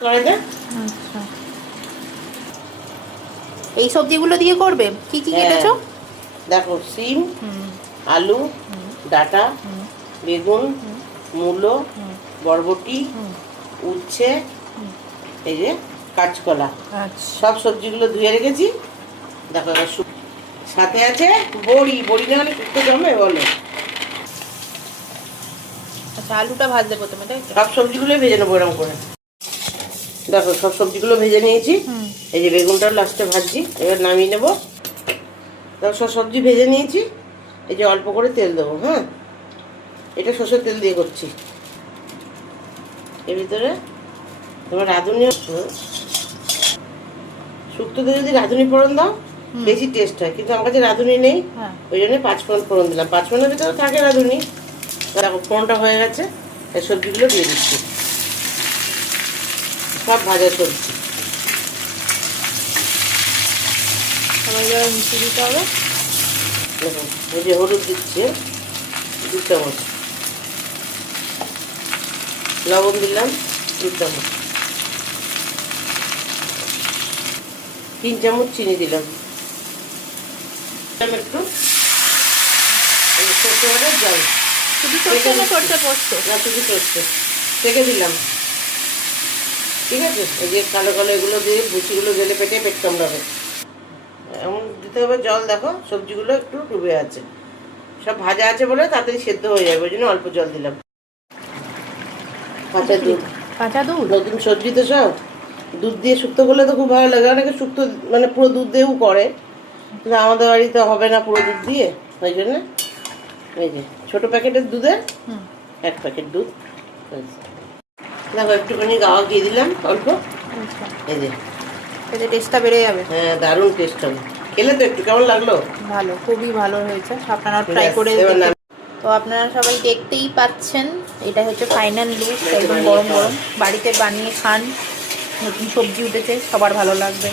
কড়াইতে আচ্ছা, এই সবজিগুলো দিয়ে করবে? কি কি কেটেছো? দেখো, সিম, হুম আলু, হুম ডাঁটা, হুম বেগুন, হুম মূলো, হুম বরবটি, হুম উচ্ছে, হুম। এই যে কাঁচকলা, আচ্ছা সব সবজিগুলো ধুয়ে রেখেছি। দেখো এবার সাথে আছে বড়ি। বড়ি না হলে শুক্তো জমে বলো? আচ্ছা, আলুটা ভাজতে প্রথমে, তাই তো? সব সবজিগুলোই ভেজে নেবো এরকম করে। দেখো সব সবজিগুলো ভেজে নিয়েছি। হুম এই যে বেগুনটা লাস্টে ভাজছি, এবার নামিয়ে নেবো। দেখো সব সবজি ভেজে নিয়েছি। এই যে অল্প করে তেল দেবো। হ্যাঁ, এটা সর্ষের তেল দিয়ে করছি। এর ভিতরে তোমার রাঁধুনি, শুক্তোতে যদি রাঁধুনি ফোড়ন দাও বেশি টেস্ট হয়, কিন্তু আমার কাছে রাঁধুনি নেই। হ্যাঁ। ওই জন্য 5 ফোড়ন ফোড়ন দিলাম। 5 ফোড়নের ভিতরে থাকে রাঁধুনি। দেখো ফোড়নটা হয়ে গেছে, এই সবজিগুলো দিয়ে দিচ্ছি। সব ভাজা সবজি সবাই যারা মিশিয়ে দিতে হবে। দেখো, এই যে হলুদ দিচ্ছি 2 চামচ, লবণ দিলাম 2 চামচ, 3 চামচ চিনি দিলাম, একটু সরষে বাটার জল। শুধু সরষে না সরষে পোস্ত? না, শুধু সরষে থেকে দিলাম। ঠিক আছে, এই যে কালো কালো এগুলো দিয়ে ভুচিগুলো গেলে পেটে পেট কামড়াবে। এমন দিতে হবে জল। দেখো সবজিগুলো একটু ডুবে আছে, সব ভাজা আছে বলে তাড়াতাড়ি সেদ্ধ হয়ে যাবে, ওই জন্য অল্প জল দিলাম। কাঁচা দুধ, কাঁচা দুধ? নতুন সবজি তো সব, দুধ দিয়ে শুক্তো করলে তো খুব ভালো লাগে। অনেকে শুক্তো মানে পুরো দুধ দিয়েও করে, কিন্তু আমাদের বাড়িতে হবে না পুরো দুধ দিয়ে, ওই জন্য এই যে ছোটো প্যাকেটের দুধে 1 প্যাকেট দুধ। দেখো একটুখানি গাওয়া দিয়ে দিলাম অল্প। এই যে এতে টেস্টটা বেড়ে যাবে। হ্যাঁ, দারুণ টেস্ট হবে। খেলে তো একটু কেমন লাগলো? ভালো, খুবই ভালো হয়েছে। আপনারা ট্রাই করে দেখুন। তো আপনারা সবাই দেখতেই পাচ্ছেন, এটা হচ্ছে ফাইনাল লুক। একদম গরম গরম বাড়িতে বানিয়ে খান, নতুন সবজি উঠেছে, সবার ভালো লাগবে।